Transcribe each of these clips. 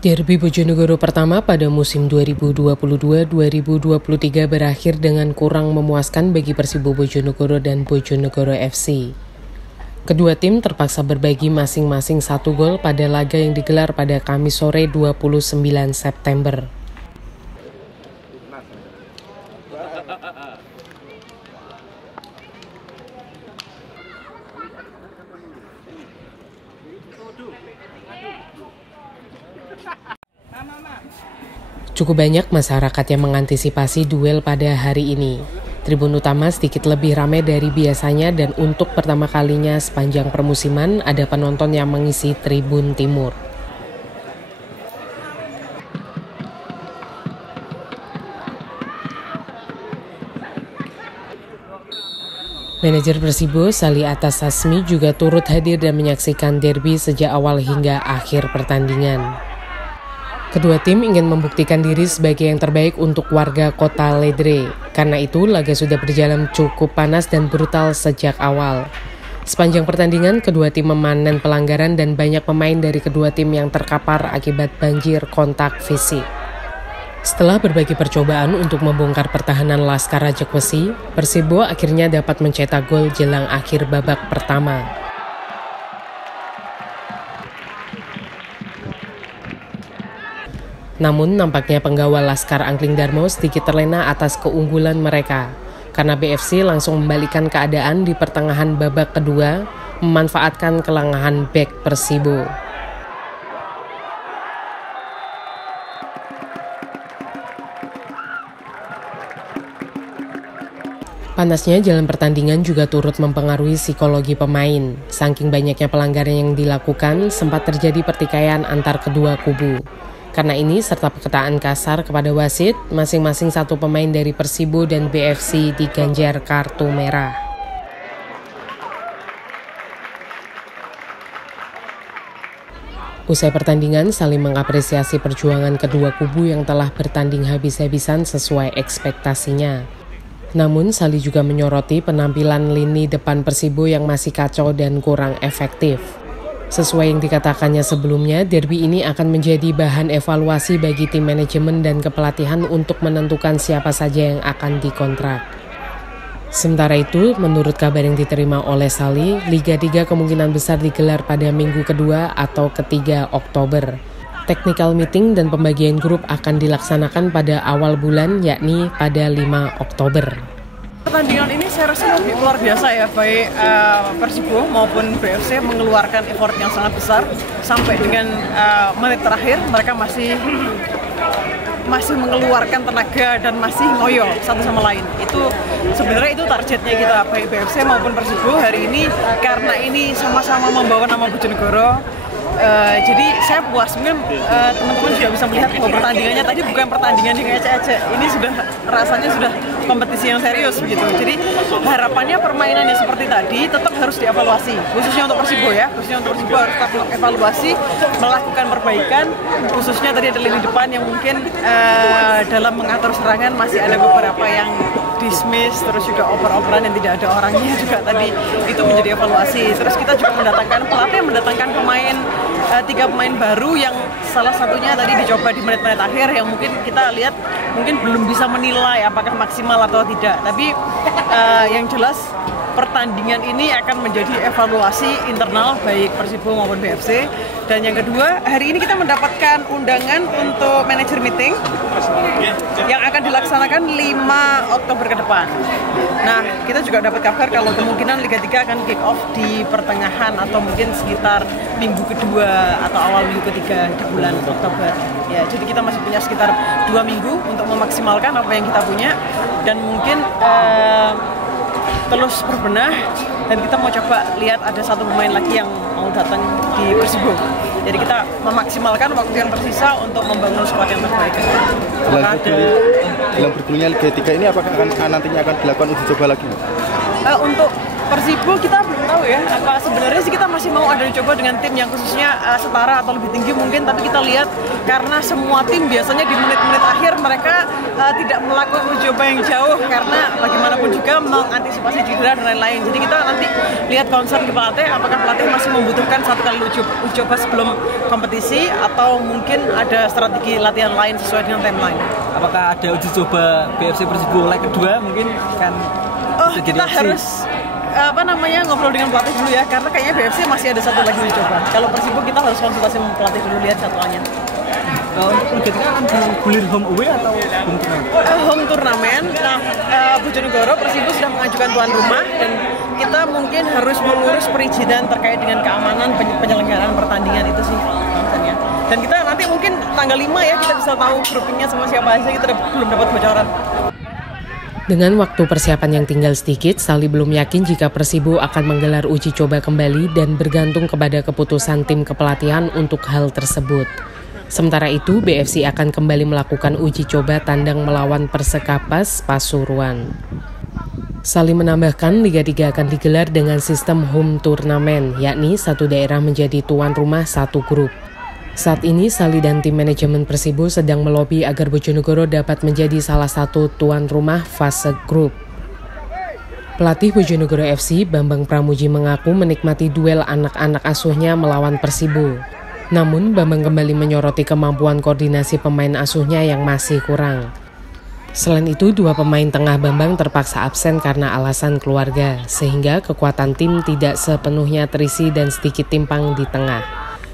Derby Bojonegoro pertama pada musim 2022-2023 berakhir dengan kurang memuaskan bagi Persibo Bojonegoro dan Bojonegoro FC. Kedua tim terpaksa berbagi masing-masing 1 gol pada laga yang digelar pada Kamis sore 29 September. Cukup banyak masyarakat yang mengantisipasi duel pada hari ini. Tribun utama sedikit lebih ramai dari biasanya dan untuk pertama kalinya sepanjang permusiman ada penonton yang mengisi tribun timur. Manajer Persibo, Sali Atas Sasmi juga turut hadir dan menyaksikan derby sejak awal hingga akhir pertandingan. Kedua tim ingin membuktikan diri sebagai yang terbaik untuk warga kota Ledre. Karena itu, laga sudah berjalan cukup panas dan brutal sejak awal. Sepanjang pertandingan, kedua tim memanen pelanggaran dan banyak pemain dari kedua tim yang terkapar akibat banjir kontak fisik. Setelah berbagai percobaan untuk membongkar pertahanan Laskar Rajak-Besi, Persibo akhirnya dapat mencetak gol jelang akhir babak pertama. Namun nampaknya penggawa Laskar Angkling Darmo sedikit terlena atas keunggulan mereka, karena BFC langsung membalikkan keadaan di pertengahan babak kedua, memanfaatkan kelengahan bek Persibo. Panasnya jalan pertandingan juga turut mempengaruhi psikologi pemain. Saking banyaknya pelanggaran yang dilakukan, sempat terjadi pertikaian antar kedua kubu. Karena ini, serta perkataan kasar kepada wasit, masing-masing 1 pemain dari Persibo dan BFC diganjar kartu merah. Usai pertandingan, saling mengapresiasi perjuangan kedua kubu yang telah bertanding habis-habisan sesuai ekspektasinya. Namun, Sali juga menyoroti penampilan lini depan Persibo yang masih kacau dan kurang efektif. Sesuai yang dikatakannya sebelumnya, derby ini akan menjadi bahan evaluasi bagi tim manajemen dan kepelatihan untuk menentukan siapa saja yang akan dikontrak. Sementara itu, menurut kabar yang diterima oleh Sali, Liga 3 kemungkinan besar digelar pada minggu kedua atau ketiga Oktober. Technical meeting dan pembagian grup akan dilaksanakan pada awal bulan, yakni pada 5 Oktober. Pertandingan ini saya rasa lebih luar biasa ya, baik Persibo maupun BFC mengeluarkan effort yang sangat besar sampai dengan menit terakhir mereka masih mengeluarkan tenaga dan masih ngoyo satu sama lain. Itu sebenarnya itu targetnya kita, baik BFC maupun Persibo hari ini, karena ini sama-sama membawa nama Bojonegoro. Jadi saya puas, mungkin teman-teman juga bisa melihat bahwa pertandingannya tadi bukan pertandingan yang ecek-ecek, ini rasanya sudah kompetisi yang serius begitu. Jadi harapannya permainan yang seperti tadi tetap harus dievaluasi, khususnya untuk Persibo ya, khususnya untuk Persibo harus tetap evaluasi, melakukan perbaikan, khususnya tadi ada lini depan yang mungkin dalam mengatur serangan masih ada beberapa yang dismiss, terus juga oper-operan yang tidak ada orangnya juga tadi, itu menjadi evaluasi. Terus kita juga pelatih mendatangkan pemain 3 pemain baru yang salah satunya tadi dicoba di menit-menit akhir yang mungkin kita lihat mungkin belum bisa menilai apakah maksimal atau tidak. Tapi yang jelas pertandingan ini akan menjadi evaluasi internal baik Persibo maupun BFC. Dan yang kedua, hari ini kita mendapatkan undangan untuk manager meeting yang akan dilaksanakan 5 Oktober ke depan. Nah, kita juga dapat kabar kalau kemungkinan Liga 3 akan kick off di pertengahan atau mungkin sekitar minggu kedua atau awal minggu ketiga di bulan Oktober. Ya, jadi kita masih punya sekitar 2 minggu untuk memaksimalkan apa yang kita punya dan mungkin terus berbenah, dan kita mau coba lihat ada 1 pemain lagi yang mau datang di Persibo. Jadi kita memaksimalkan waktu yang tersisa untuk membangun skuad yang terbaik. Dalam bergulirnya Liga 3 ini apakah nantinya akan dilakukan uji coba lagi? Untuk Persibo kita belum tahu tahu ya, apa sebenarnya sih kita masih mau ada dicoba dengan tim yang khususnya setara atau lebih tinggi mungkin, tapi kita lihat karena semua tim biasanya di menit-menit akhir mereka tidak melakukan uji coba yang jauh karena bagaimanapun juga mengantisipasi cedera dan lain-lain. Jadi kita nanti lihat concern ke pelatih, apakah pelatih masih membutuhkan satu kali uji coba sebelum kompetisi atau mungkin ada strategi latihan lain sesuai dengan timeline. Apakah ada uji coba BFC Persibo leg kedua mungkin kan? Kita harus ngobrol dengan pelatih dulu ya, karena kayaknya BFC masih ada satu lagi uji coba. Kalau Persibo kita harus konsultasi sama pelatih dulu lihat jadwalnya. Untuk Liga 3 akan bergulir home away atau home turnamen? Home turnamen. Nah, Bojonegoro Persibo sudah mengajukan tuan rumah dan kita mungkin harus mengurus perizinan terkait dengan keamanan penyelenggaraan pertandingan itu sih. Dan kita nanti mungkin tanggal 5 ya kita bisa tahu groupingnya sama siapa aja, kita belum dapat bocoran. Dengan waktu persiapan yang tinggal sedikit, Sali belum yakin jika Persibo akan menggelar uji coba kembali dan bergantung kepada keputusan tim kepelatihan untuk hal tersebut. Sementara itu, BFC akan kembali melakukan uji coba tandang melawan Persekapas Pasuruan. Sali menambahkan Liga 3 akan digelar dengan sistem home turnamen, yakni satu daerah menjadi tuan rumah satu grup. Saat ini, Sali dan tim manajemen Persibo sedang melobi agar Bojonegoro dapat menjadi salah satu tuan rumah fase grup. Pelatih Bojonegoro FC, Bambang Pramuji mengaku menikmati duel anak-anak asuhnya melawan Persibo. Namun, Bambang kembali menyoroti kemampuan koordinasi pemain asuhnya yang masih kurang. Selain itu, dua pemain tengah Bambang terpaksa absen karena alasan keluarga, sehingga kekuatan tim tidak sepenuhnya terisi dan sedikit timpang di tengah.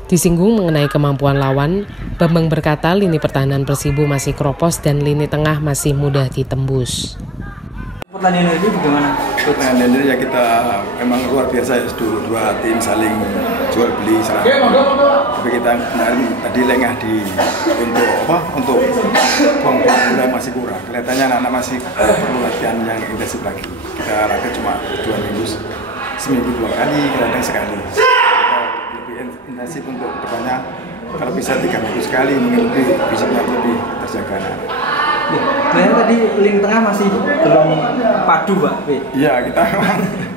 Disinggung mengenai kemampuan lawan, Bambang berkata lini pertahanan Persibo masih kropos dan lini tengah masih mudah ditembus. Pertandingan itu bagaimana? Pertandingan ini ya kita memang luar biasa ya, dua tim saling jual beli serang. Tapi kita kemarin tadi lengah untuk bola masih kurang. Kelihatannya anak-anak masih perlu latihan yang intensif lagi. Kita latihan cuma 2 minggu, seminggu 2 kali, kadang sekali. Kita lebih intensif untuk depannya. Kalau bisa 3 minggu sekali, mungkin bisa lebih terjaga. Kalian tadi lini tengah masih belum padu, Pak. Iya, kita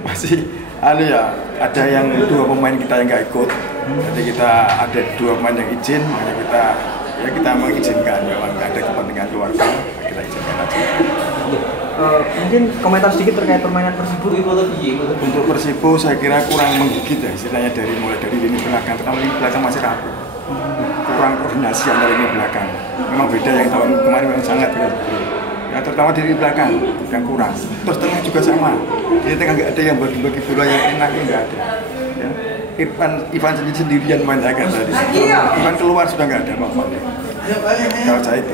masih ada yang 2 pemain kita yang nggak ikut. Jadi kita ada 2 pemain yang izin, makanya kita mengizinkan, memang ada kepentingan keluarga, kita izinkan aja. Mungkin komentar sedikit terkait permainan Persibo. Untuk Persibo saya kira kurang menggigit ya, istilahnya mulai dari lini belakang, terutama lini belakang masih rapuh. Kurang koordinasi antara lini belakang. Memang beda yang tahun kemarin memang sangat beda. Ya, terutama di belakang yang kurang. Terus tengah juga sama. Di tengah nggak ada yang bagi-bagi bola yang enaknya, nggak ada. Ya. Ivan sendirian main agak tadi. Ivan keluar sudah nggak ada apa-apa. Kalau saya itu.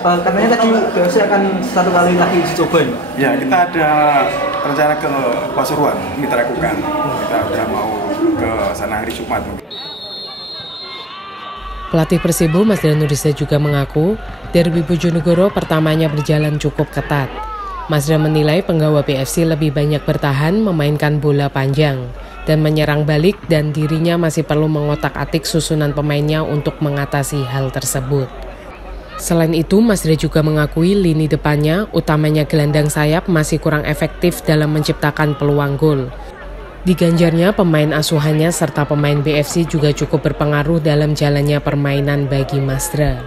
Katanya tadi BFC akan 1 kali lagi uji coba. Ya, kita ada rencana ke Pasuruan, mitra lakukan. Kita udah mau ke sana hari Jumat. Pelatih Persibo, Masdar Nurisa juga mengaku, derby Bojonegoro pertamanya berjalan cukup ketat. Masdar menilai penggawa BFC lebih banyak bertahan, memainkan bola panjang, dan menyerang balik dan dirinya masih perlu mengotak-atik susunan pemainnya untuk mengatasi hal tersebut. Selain itu, Masdar juga mengakui lini depannya, utamanya gelandang sayap, masih kurang efektif dalam menciptakan peluang gol. Diganjarnya pemain asuhannya serta pemain BFC juga cukup berpengaruh dalam jalannya permainan bagi Masdra.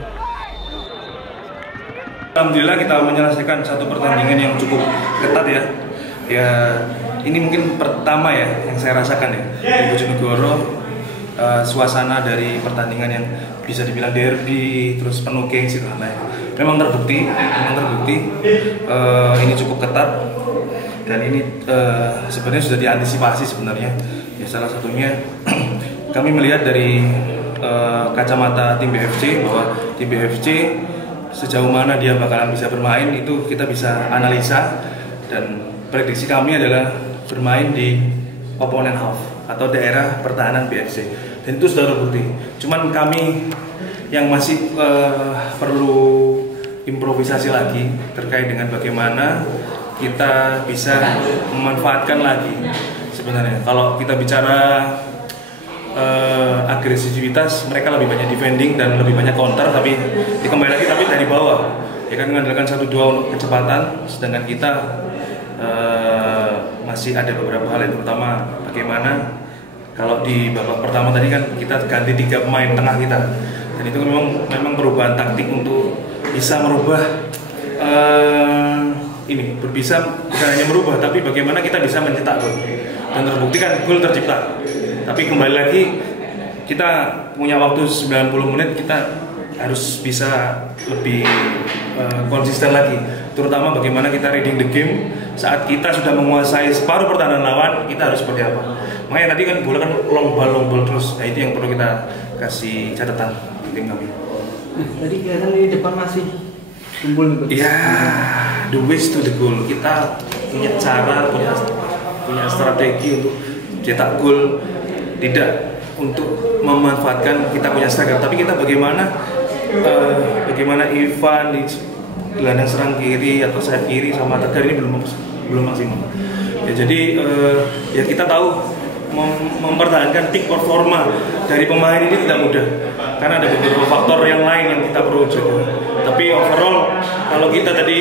Alhamdulillah kita menyelesaikan satu pertandingan yang cukup ketat ya. Ya ini mungkin pertama ya yang saya rasakan ya di Bojonegoro, suasana dari pertandingan yang bisa dibilang derby terus penuh gengsi dan lain-lain. Memang terbukti ini cukup ketat. Dan ini sebenarnya sudah diantisipasi sebenarnya. Ya, salah satunya kami melihat dari kacamata tim BFC bahwa tim BFC sejauh mana dia bakalan bisa bermain itu kita bisa analisa, dan prediksi kami adalah bermain di opponent half atau daerah pertahanan BFC, dan itu sudah terbukti. Cuman kami yang masih perlu improvisasi lagi terkait dengan bagaimana kita bisa memanfaatkan lagi sebenarnya. Kalau kita bicara agresivitas, mereka lebih banyak defending dan lebih banyak counter, tapi kembali lagi tapi dari bawah ya kan, mengandalkan 1-2 untuk kecepatan, sedangkan kita masih ada beberapa hal yang terutama bagaimana kalau di babak pertama tadi kan kita ganti 3 pemain tengah kita, dan itu memang perubahan taktik untuk bisa merubah bisa bukan hanya merubah tapi bagaimana kita bisa mencetak gol, dan terbukti kan gol tercipta. Tapi kembali lagi kita punya waktu 90 menit, kita harus bisa lebih konsisten lagi, terutama bagaimana kita reading the game saat kita sudah menguasai separuh pertahanan lawan, kita harus seperti apa. Makanya tadi kan bola kan long ball terus, nah itu yang perlu kita kasih catatan tim kami. Tadi kelihatan di depan masih kumpul nih. Ya, the ways to the goal. Kita punya cara, punya strategi untuk cetak gol, tidak untuk memanfaatkan kita punya striker, tapi kita bagaimana Ivan di gelandang serang kiri atau sayap kiri sama Tegar ini belum maksimal. Ya, jadi ya kita tahu mempertahankan peak performa dari pemain ini tidak mudah karena ada beberapa faktor yang lain yang kita perlu jaga. Tapi overall kalau kita tadi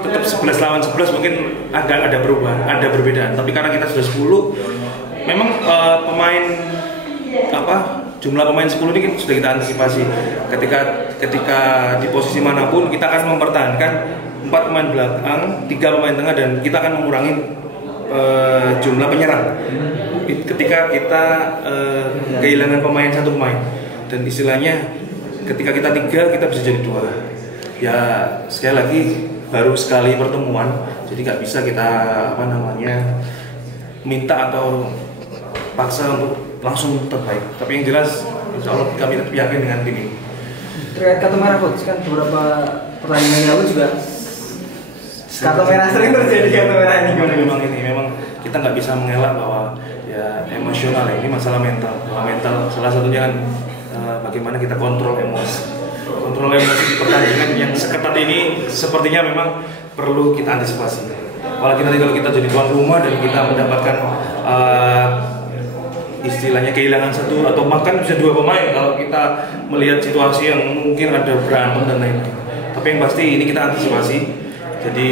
tetap 11 lawan 11 mungkin agak ada perubahan, ada perbedaan. Tapi karena kita sudah 10, memang jumlah pemain 10 ini kan sudah kita antisipasi. Ketika di posisi manapun kita akan mempertahankan 4 pemain belakang, 3 pemain tengah, dan kita akan mengurangi jumlah penyerang. Ketika kita kehilangan satu pemain, dan istilahnya ketika kita 3 kita bisa jadi 2. Ya sekali lagi baru sekali pertemuan, jadi nggak bisa kita minta atau paksa untuk langsung terbaik. Tapi yang jelas insya Allah kami tetap yakin dengan tim ini. Terkait kartu merah coach, kan beberapa pertandingan yang lalu juga kartu merah sering terjadi kartu merah ini. Memang kita nggak bisa mengelak bahwa ya emosional ini masalah mental. Salah satunya kan bagaimana kita kontrol emosi di pertandingan yang seketat ini sepertinya memang perlu kita antisipasi. Apalagi nanti kalau kita jadi tuan rumah dan kita mendapatkan istilahnya kehilangan 1 atau bahkan bisa 2 pemain kalau kita melihat situasi yang mungkin ada berantem dan lain-lain. Tapi yang pasti ini kita antisipasi. Jadi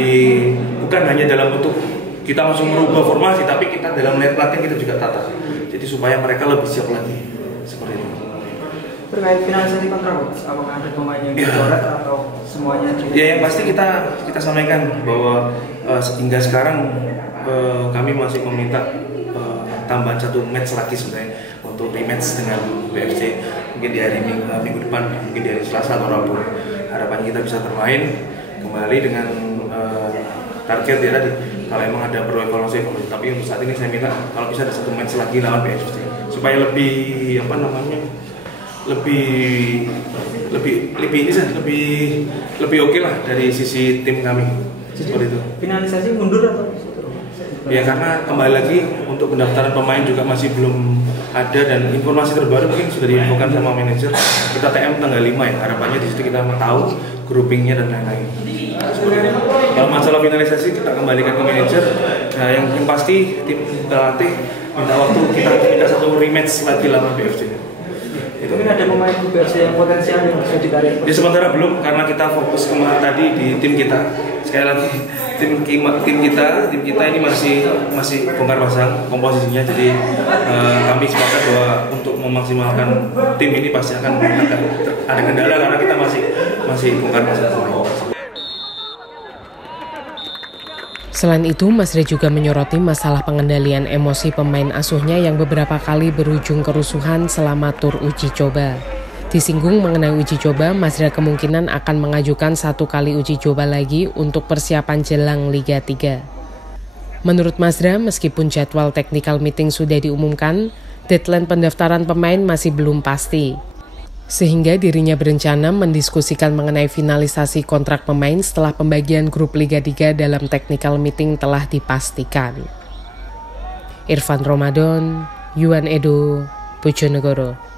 bukan hanya dalam bentuk kita langsung merubah formasi, tapi kita dalam latihan kita juga tata. Jadi supaya mereka lebih siap lagi. Seperti itu. Terkait finalisasi kontrak, apakah ada pemain yang dicoret atau semuanya? Ya, yang pasti kita sampaikan bahwa hingga sekarang kami masih meminta tambahan 1 match lagi sebenarnya untuk rematch dengan BFC, mungkin di hari minggu depan, mungkin di hari Selasa atau Rabu. Harapannya kita bisa bermain kembali dengan target ya tadi, kalau emang ada perlu evaluasi. Tapi untuk saat ini saya minta kalau bisa ada 1 match lagi lawan BFC supaya lebih lebih oke lah dari sisi tim kami. Seperti itu. Finalisasi mundur atau? Ya karena kembali lagi untuk pendaftaran pemain juga masih belum ada, dan informasi terbaru mungkin sudah diinfokan sama manajer. Kita TM tanggal 5 ya, harapannya di situ kita tahu groupingnya dan lain-lain. Kalau masalah finalisasi kita kembalikan ke manajer. Nah, yang pasti tim pelatih minta waktu, kita minta 1 rematch lagi lawan BFC. Itu kan ada pemain BFC yang potensial yang bisa ditarik. Ya sementara belum, karena kita fokus kemarin tadi di tim kita. Sekali lagi tim kita ini masih bongkar pasang komposisinya. Jadi kami sepakat bahwa untuk memaksimalkan tim ini pasti akan ada kendala karena kita masih bongkar pasang pemain. Selain itu, Masre juga menyoroti masalah pengendalian emosi pemain asuhnya yang beberapa kali berujung kerusuhan selama tur uji coba. Disinggung mengenai uji coba, Masre kemungkinan akan mengajukan 1 kali uji coba lagi untuk persiapan jelang Liga 3. Menurut Masre, meskipun jadwal technical meeting sudah diumumkan, deadline pendaftaran pemain masih belum pasti. Sehingga dirinya berencana mendiskusikan mengenai finalisasi kontrak pemain setelah pembagian grup Liga 3 dalam technical meeting telah dipastikan. Irfan Ramadan, Yuan Edo, Bojonegoro.